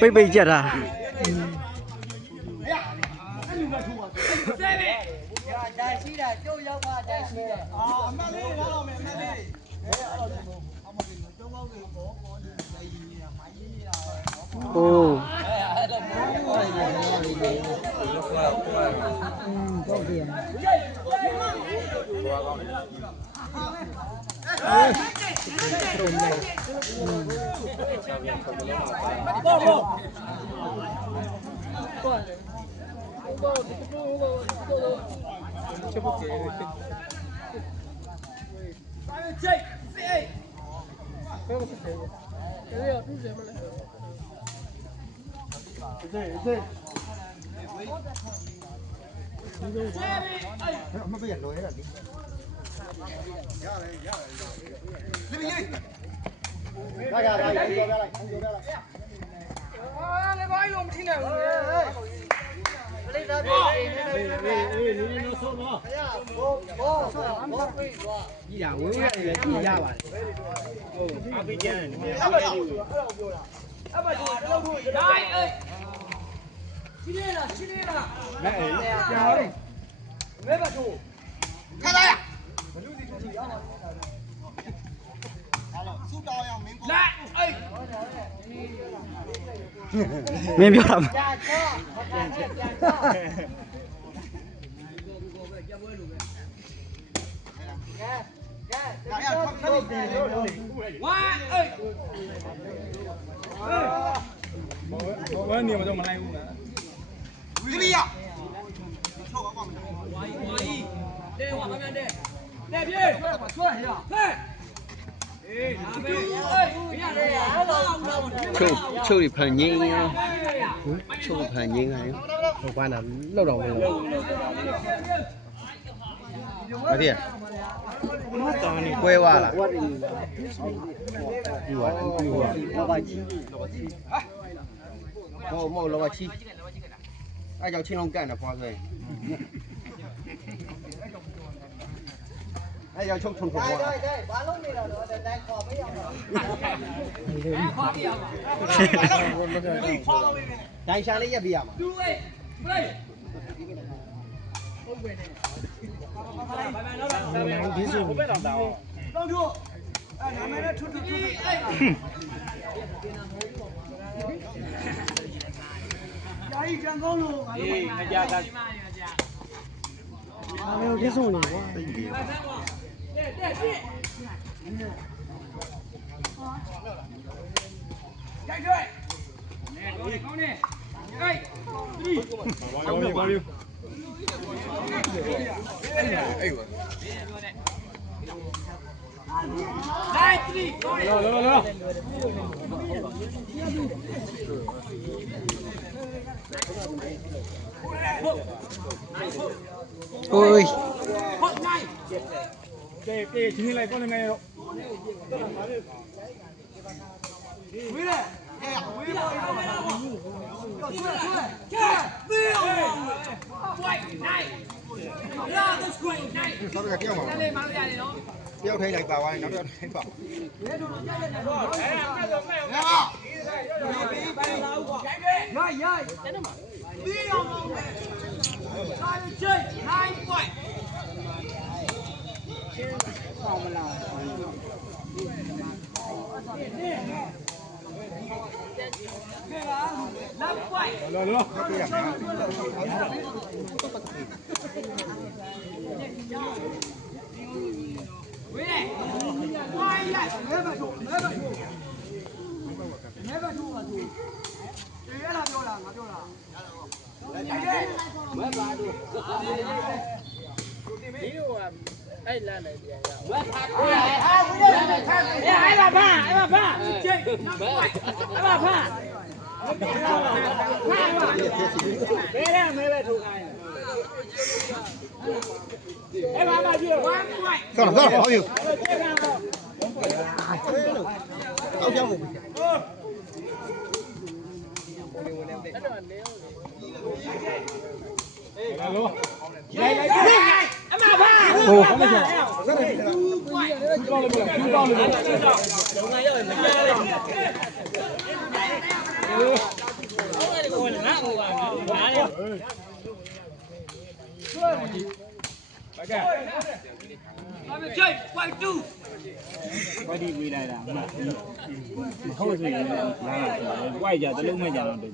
ပိတ်ပိတ်ကြက်တာဒါရှိတာကျုပ်ရောက်ပါဒါရှိတယ်အာအမလေးလာတော့မယ်အမလေးโอ้မပြရလွယ်ရလေမင်းပြောတာဘာနေမတော့မလိုက်ဘူးလားဝီလီယာထုတ်အောင်ပါမလားဝါကြီးတဲဝါမမြန်တဲတဲပြေဆွဲရဟဲ့အေးဒါပဲမရလေချုပ်ဖန်ငင်းရောချုပ်ဖန်ငင်းရောဟိုဘာနာလောက်တော့မလို့ဘာဖြစ်ကွဲသွားလားဒီလောဘကြီးမဟုတ်လောဘကြီးအဲ့ကြောင့်ချင်းလုံးကန်တယ်ဖွာဆွဲအဲ့ကြောင့်ချုပ်ထုံထုံသွားဘာလို့နေတော့တော့တိုင်းခေါ်မရဘူးခေါ်ပြရမှာဒိုင်ရှာလေးရက်ပြရမှာ2 8 play ဟုတ်ပဲနဲ့ဒီစုဘယ်တော့တောင်းတော့တို့အဲ့နာမည်နဲ့ထွတ်ထွတ်ထွတ်အဲ့ယာယီတန်ကောင်းလို့ငါတို့မကြတာအားလုံးဒီစုံနေကွာတဲ့ပြည့်ရိုက်တွေ့နေကောင်းနေဟိုက်3ကောင်းပြီကောင်းပြီအဲ့ဝလိုက်3လောโอ้ยကဲချင်းလိုက်ကောင်းနေရောဝေးလေဝေးလာဆွဲကဲသေအောင်ဝိုက်နိုင်လာတော့ဆွဲနိုင်ဆောက်ကတယောက်ပါလေမလို့ရတယ်နော်တယောက်ထိုင်းလိုက်ပါသွားရင်နောက်တစ်ယောက်ထိုင်းပါရဲတို့ကြက်ရတယ်နော်ရိုက်ရိုက်တဲ့မှာသေအောင်လာချိတ်နိုင်ဝိုက်အောင်မလားလောလောပြရမယ်ဝေးလိုက်ဝိုင်းလိုက်မဲဘတ်ထိုးပါသူတရားလာပြောလားငါပြောလားမဲပါတို့ဒီလိုကအဲ့လာနေပြန်ရဝက်ထားကိုအာဝိရမဲထားအဲ့ပါဖာကျိတ်အဲ့ပါဖာဘယ်နဲ့မဲပဲထိုးခိုင်းအဲ့ပါမကြည့်1 point ဆောက်ဟောယူအောက်ကြောင်းဘူးလောလိုက်အမဖာဟို2 point 2 point 2 point လုံးငါရောက်ရင်မကြဲ ဘာဒီဝေးလိုက်တာမဟုတ်ဆိုရင်လာဝိုက်ကြတလုံးမဲ့ကြတော့တော့